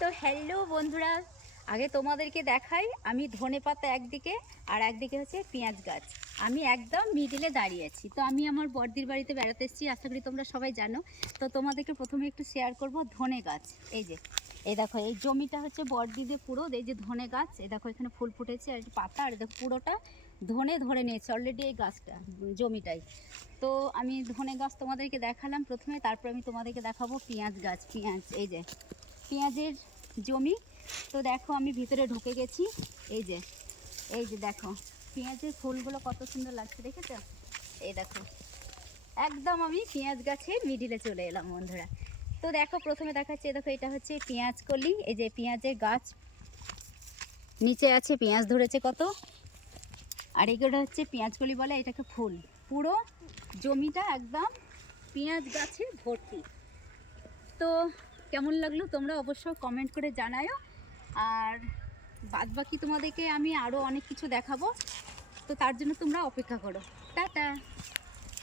তো হ্যালো বন্ধুরা, আগে তোমাদেরকে দেখাই আমি ধনেপাতা একদিকে আর একদিকে হচ্ছে পেঁয়াজ গাছ। আমি একদম মিডিলে দাঁড়িয়ে আছি। তো আমি আমার বড়দির বাড়িতে বেড়াতে এসেছি, আশা করি তোমরা সবাই জানো। তো তোমাদেরকে প্রথমে একটু শেয়ার করব ধনে গাছ। এই দেখো এই জমিটা হচ্ছে বড়দিদের পুরো, এই যে ধনে গাছ, এই দেখো এখানে ফুল ফুটেছে আর পাতা, আর দেখো পুরোটা ধনে ধরে নিয়েছে অলরেডি এই গাছটা, জমিটাই। তো আমি ধনে গাছ তোমাদেরকে দেখালাম প্রথমে, তারপর আমি তোমাদেরকে দেখাবো পেঁয়াজ গাছ। পেঁয়াজ, এই যে পেঁয়াজের জমি। তো দেখো আমি ভিতরে ঢুকে গেছি। এই যে দেখো পেঁয়াজের ফুলগুলো কত সুন্দর লাগছে, দেখেছো? এই দেখো একদম আমি পেঁয়াজ গাছের মিডিলে চলে এলাম বন্ধুরা। তো দেখো প্রথমে দেখাচ্ছে, দেখো এটা হচ্ছে পেঁয়াজ কলি, এই যে পেঁয়াজের গাছ, নিচে আছে পেঁয়াজ ধরেছে কত, আর এগুলো হচ্ছে পেঁয়াজ কলি বলে এটাকে। ফুল পুরো জমিটা একদম পেঁয়াজ গাছে ভর্তি। তো কেমন লাগলো তোমরা অবশ্য কমেন্ট করে জানাও। আর বাদবাকি তোমাদেরকে আমি আরও অনেক কিছু দেখাবো, তো তার জন্য তোমরা অপেক্ষা করো। টাটা।